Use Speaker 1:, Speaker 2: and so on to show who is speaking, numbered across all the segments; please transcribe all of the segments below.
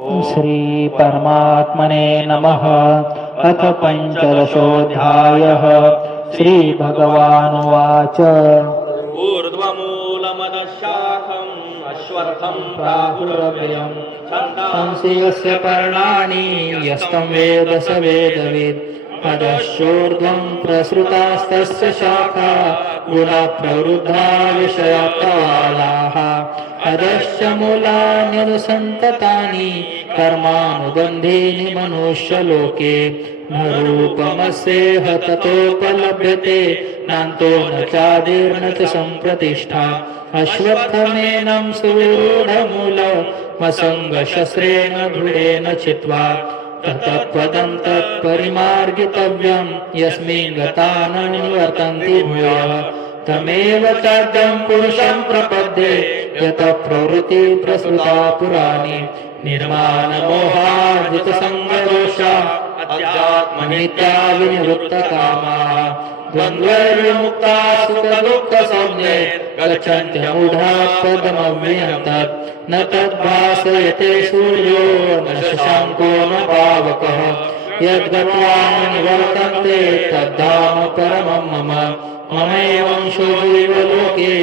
Speaker 1: श्रीपरमात्मने नमः। अथ पञ्चदशोऽध्यायः। श्रीभगवानुवाच
Speaker 2: ऊर्ध्वमूलमदशाखम् अश्वत्थम् प्राहुरव्ययम्
Speaker 1: हंसि यस्य पर्णानि यस्तं वेद स वेदवित् अधश्चोर्ध्वं प्रसृतास्तस्य शाखा। गुणप्रवृद्धा विषयप्रवालाः अधश्च मूलान्यनुसन्ततानि कर्मानुबन्धीनि मनुष्यलोके न रूपमस्येह ततोपलभ्यते नान्तो न चादिर्न च सम्प्रतिष्ठा अश्वत्थमेनं सुविरूढमूलमसङ्गशस्त्रेण दृढेन चित्वा ततःपदं तत्परिमार्गितव्यं यस्मिन् गता न निवर्तन्ति भूयः तमेव चाद्यं पुरुषं प्रपद्ये यतः प्रवृत्ति प्रसृता पुराणि अध्यात्मनित्या विनिवृत्तकामाः द्वन्द्वैर्विमुक्ता सुखदुःखसंज्ञे गच्छन्त्यमूढा पदमव्ययन्तत् न तद्भासयते सूर्यो न शशाङ्को न पावकः यद्गत्वा निवर्तन्ते तद्धाम परमं मम ममैवंशो जीवलोके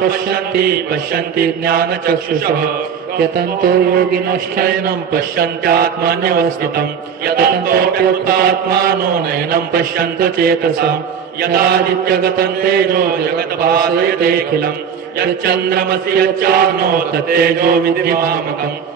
Speaker 1: पश्यन्ति पश्यन्ति ज्ञानचक्षुषः। यतन्तो योगिनश्चैनं पश्यन्त्यात्मन्यवस्थितं। यतन्तोऽप्युक्तात्मानो नयनं पश्यन्त चेतसा। यदादित्यगतं तेजो जगद्भासयतेऽखिलं यच्चन्द्रमसि यच्चाग्नो तत्तेजो विद्धिमामकम्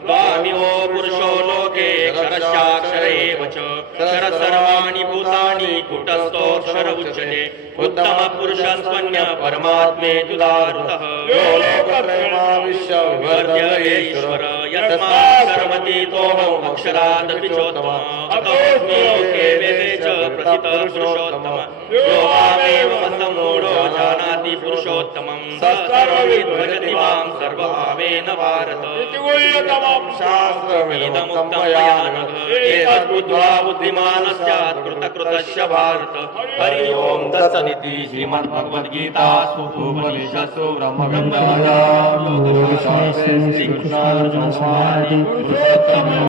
Speaker 2: स्वामिवो पुरुषो लोके क्षरश्चाक्षर एव च। क्षर सर्वाणि भूतानि कुटस्थोऽक्षर उच्यते उत्तमपुरुषस्त्वन्य परमात्मे दुदारुतः। यो लोकप्रेमाविश्वविवर्य ईश्वर। यस्मात् सर्वतीतोऽहम् अक्षरादपि चोत्तमः। अतोऽस्मि लोके वेदे च प्रतितः पुरुषोत्तम। यो मामेव सम्मूढो जानाति पुरुषोत्तमं स सर्वविद् भजति माँ येन भारत। शास्त्रमिदमुक्तमयानघेतद्बुद्ध्वा बुद्धिमान स्यात् कृतकृतस्य भारत। हरि ओम तत्सदिति श्रीमद्भगवद्गीतासु। उपनिषत्सु ब्रह्मगम्भमया श्रीकृष्णार्जुनसमाधि पुरुषोत्तम